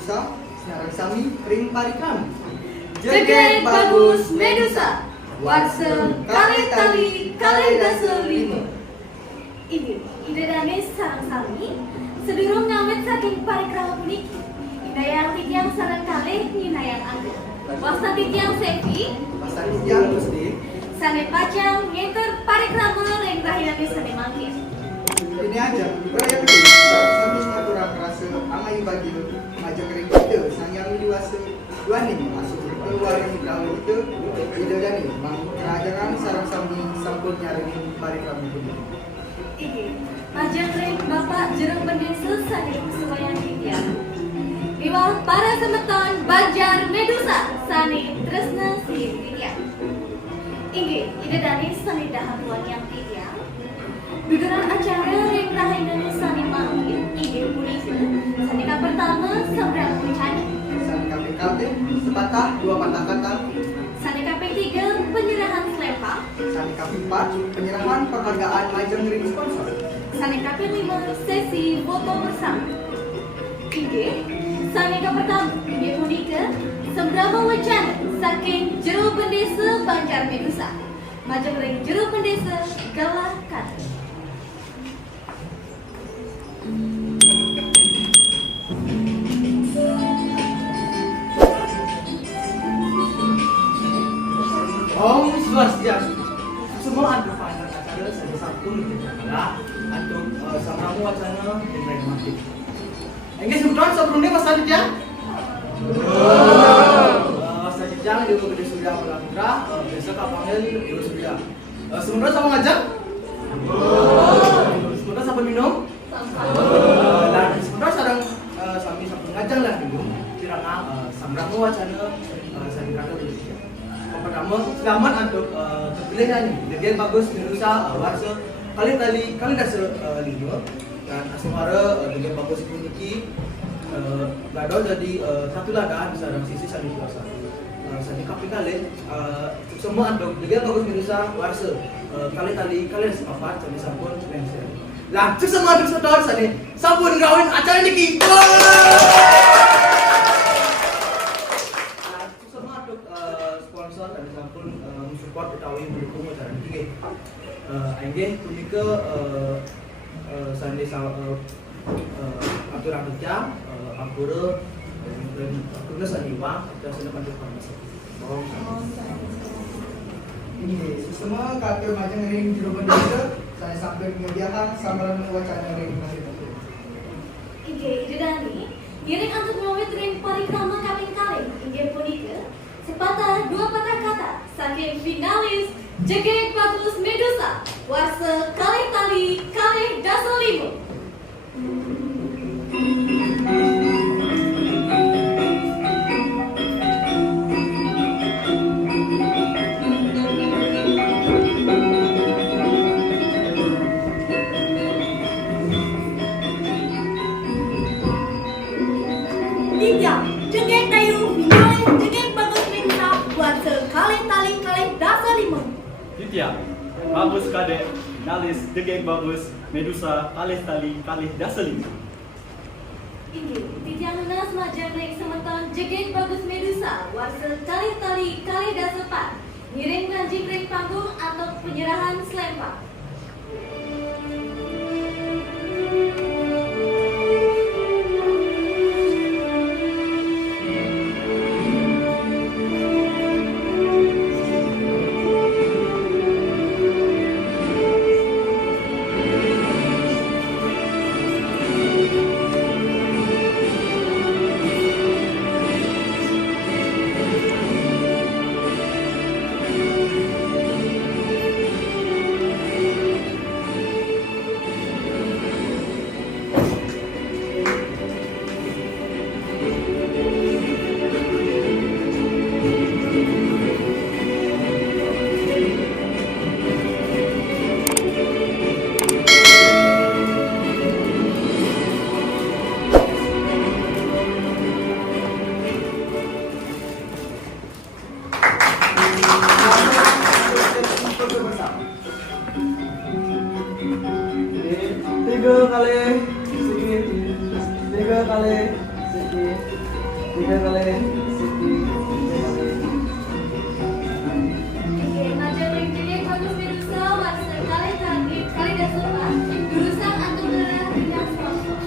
Medusa, sarang sami ring parikram. Jeget bagus Medusa, warse kali tali kali dasa lima. Ide dane sarang sami, sedurung ngawet saking parikrama puniki. Inayang titiang sarang kali ninayang angga. Wasta titiang sepi, Pasal yang Gusti. sane pacang ngenter parikrama ring rahilane sane mangkir. Ini aja, proyek ini sarang sami kurang kerasa amai bagi maju kering kita sang yang dewasa dua nih masuk keluar yang dikawal itu ide dani mang kerajaan sarang sami sampun nyari parikram ini. Ajeng ring Bapak Jeruk Pendesa sane kesuwayan titiang. Iwal para semeton Banjar Medusa sane tresna sih titiang. Inggih, ide dani sane dahapuan yang titiang. Duduran acara ring rahainane sane mangkir inggih punika sane ka pertama sambrang ucani. Sani KPKB sepatah dua patah kata. Sane kaping 3 penyerahan selempang. Sani KP4 penyerahan penghargaan ajang ring sponsor. Sane kaping 5 sesi foto bersama. Inggih, sane ka pertama inggih punika sembrama wacana saking Jero Pendesa Banjar Medusa. Majeng ring Jero Pendesa galah kata. Om Swastiastu. Semua ada pada acara saya sabun adalah untuk sama wacana informatif. Enggak sebetulnya sebelumnya Mas Adit ya? Mas Adit yang juga sudah melangkah, besok kapalnya juga sudah. Sebenarnya sama ngajak? Sebenarnya sampai minum? Dan sebenarnya sedang sambil ngajak lah minum. Kirana sambil wacana saya dikata Indonesia. Pertama, selamat untuk terpilihnya nih. Jeget bagus Medusa, warsa kali dasa lima dan asmara jeget bagus puniki gado jadi satu ladang bisa dalam sisi sani kuasa. Sani kapi kali semua untuk jeget bagus Medusa, warsa kali dasa empat jadi sampun lenser. Lanjut semua untuk saudara sani sampun gawin acara niki. Sponsor dan sampun support utawi mendukung acara ini. Angge punika sandi aturan kerja ampura dan kuna saniwa dan sana pandu farmasi. Ini semua kata majang ring Jero Pendesa saya sampai menyediakan sambaran wacana ring masih. Inggih, ide dani ngiring untuk ngawet ring parikrama kaping kalih inggih punika sepatah dua patah kata saking finalis Jeget bagus Medusa, warsa kali tali kali dasa lima. Tiga, jeget kayu finalis Jeget bagus Medusa, warsa kali tali kali dasa lima. Titiang, bagus kadek, nalis, jeget bagus, Medusa, kalih tali, kalih dasa lima. Inggih, titiang lunas majang ring semeton Jeget bagus Medusa, warsa kali tali kali dasa empat. Ngiring lanjing ring panggung atau penyerahan selempang. Siti, 3 kali Siti, 3 kali. Oke, Major Ring Jegek Bagus Medusa, Warsa Kali Tadi, Kali Dasura, jurusan Antum Darah Bidang Sponsor.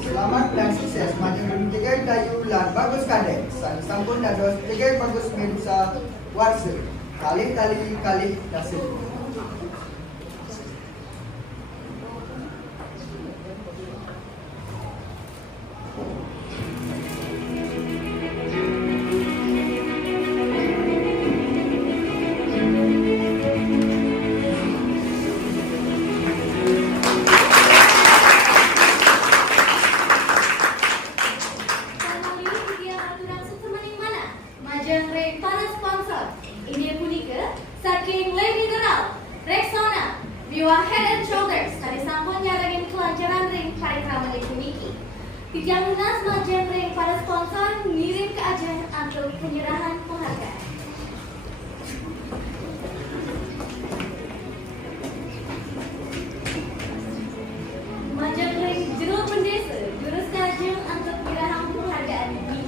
Selamat dan sukses Majeng Tiga Kayu lan Bagus Kadek. Sani sampun dados Tiga Bagus Medusa Warsa. Kali Dasar. Kali dia aturan setemani mana? Majeng Ring para sponsor. Ini punika saking Lady Doral, Rexona, Biwa Head and Shoulders. Tadi sampun nyarangin kelancaran ring parikrama di puniki. Tiang lunas Majeng Ring para sponsor ngirim ke aja untuk penyerahan penghargaan. Majeng Ring Jero Pendesa, jurus kajeng untuk penyerahan penghargaan ini.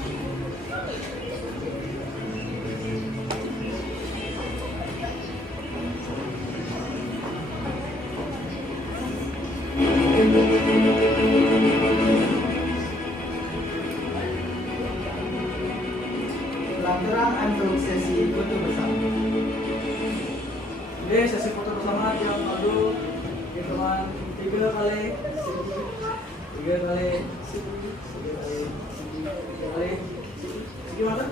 Lantaran untuk sesi foto bersama. Oke, sesi foto bersama yang lalu teman 3 kali Siti, 3 kali Siti, 3 kali Siti, 3 kali Siti. Siti mana?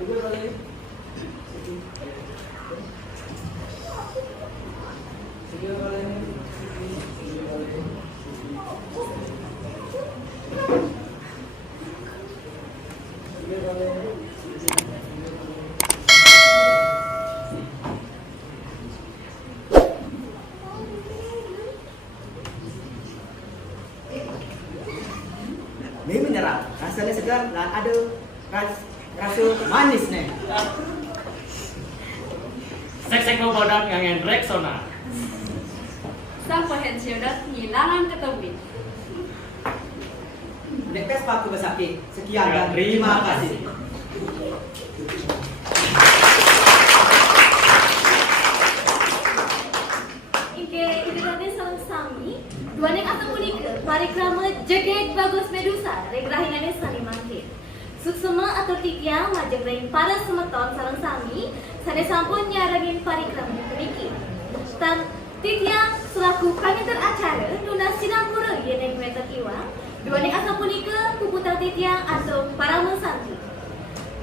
3 kali Siti. 3 kali Siti, 3 kali Siti. 3 kali Siti. Mie mineral, rasanya segar dan ada rasa manis nih. Sek-sek mau produk yang Rexona. Sampai hensiodat ngilangan ketemu. Dekes Pak Kubasaki, sekian dan terima kasih. Ike ibaratnya salam sami, dua ning atau punika parikrama Jegek Bagus Medusa, regrahinane sani mangke. Suksema atau titia Majeng Ring para semeton sareng sami, sane sampun nyarangin parikrama puniki. Tan titia selaku panitia acara Nuna Sinapura yeneng meter iwang, dua ning atau punika puputra titia atau para mesanti.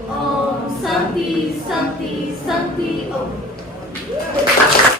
Om Santi Santi Santi Om.